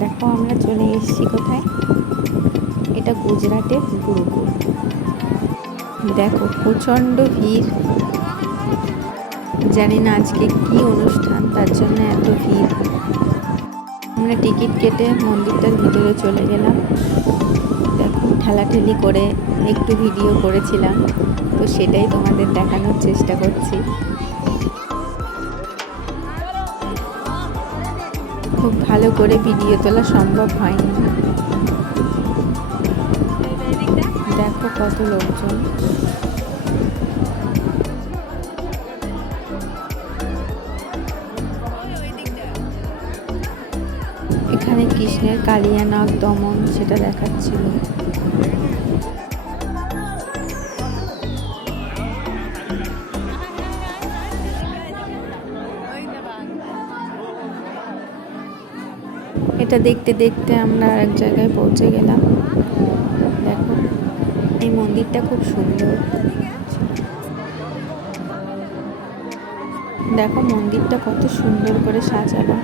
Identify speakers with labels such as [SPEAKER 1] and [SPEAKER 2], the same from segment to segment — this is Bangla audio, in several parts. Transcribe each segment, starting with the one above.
[SPEAKER 1] দেখো, আমরা চলে এসেছি কোথায়? এটা গুজরাটের গুরুকুল। দেখো, প্রচণ্ড ভিড়। জানি না আজকে কি অনুষ্ঠান, তার জন্য এত ভিড়। আমরা টিকিট কেটে মন্দিরটার ভিতরে চলে গেলাম। দেখো, ঠেলাঠেলি করে একটু ভিডিও করেছিলাম। তো সেটাই তোমাদের দেখানোর চেষ্টা করছি। খুব ভালো করে ভিডিও তোলা সম্ভব হয়নি। দেখো কত লোকজন। এখানে কৃষ্ণের কালিয়া নাগ দমন, সেটা দেখাচ্ছিল। এটা দেখতে দেখতে আমরা এক জায়গায় পৌঁছে গেলাম। দেখো, এই মন্দিরটা খুব সুন্দর। দেখো মন্দিরটা কত সুন্দর করে সাজানো।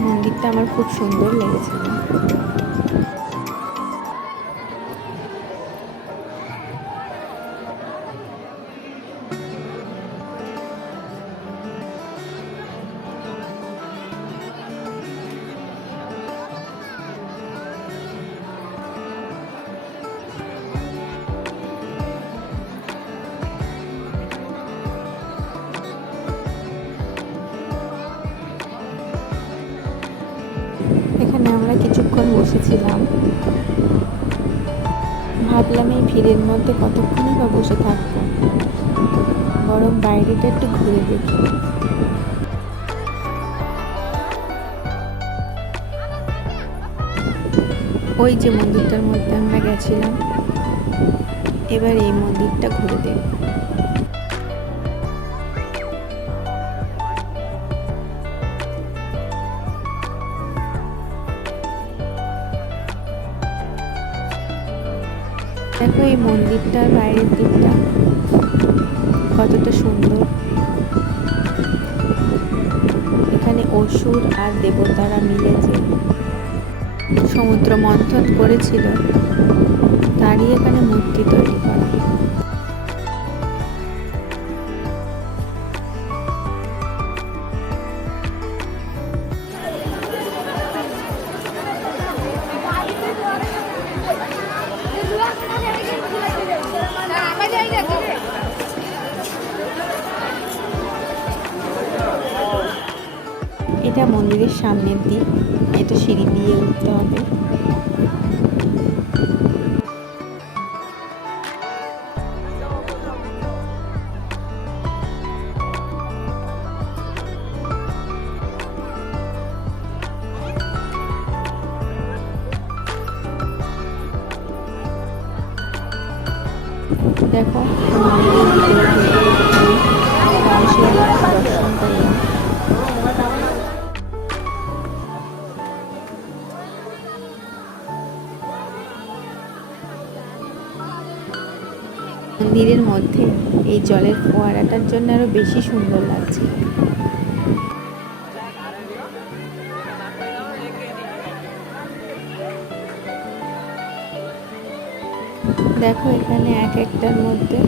[SPEAKER 1] মন্দিরটা আমার খুব সুন্দর লেগেছে। আমরা কিছুক্ষণ বসেছিলাম। ভাবলাম এই ভিড়ের মধ্যে কতক্ষণই বা বসে থাকব। বরং বাইরেটা একটু ঘুরে দেখি। ওই যে মন্দিরটার মধ্যে আমরা গেছিলাম, এবার এই মন্দিরটা ঘুরে দেখব। দেখো এই মন্দিরটার বাইরের দিকটা কতটা সুন্দর। এখানে অসুর আর দেবতারা মিলে যে সমুদ্র মন্থন করেছিল, তারই এখানে মূর্তি তৈরি করা। এটা মন্দিরের সামনের দিক। এটা সিঁড়ি দিয়ে উঠতে হবে। দেখো দর্শন মন্দিরের মধ্যে এই জলের ফোয়ারাটার জন্য আরও বেশি সুন্দর লাগছে। দেখো এখানে এক একটার মধ্যে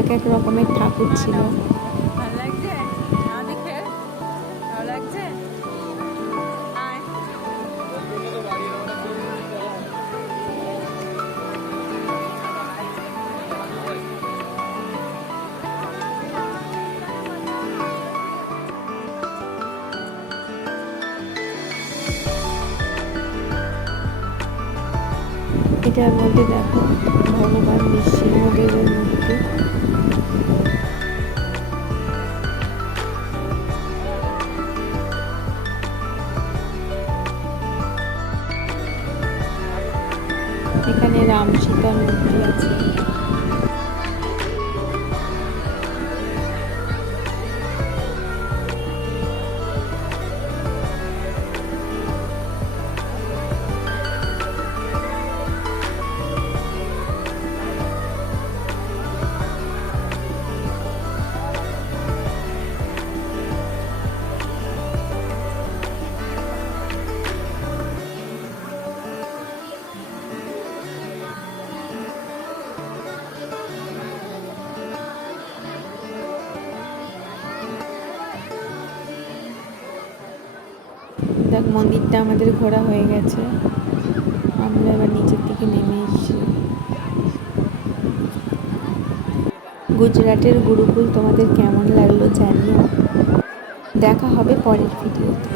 [SPEAKER 1] এক এক রকমের ঠাকুর ছিল। এটার মধ্যে দেখো ভগবান নৃসিংহদেবের মূর্তি। এখানে রাম সীতার মূর্তি আছে। যাক মন্দিরটা আমাদের ঘোরা হয়ে গেছে। আমরা এবার নিচের দিকে নেমে এসেছি। গুজরাটের গুরুকুল তোমাদের কেমন লাগল জানিও। দেখা হবে পরের ভিডিওতে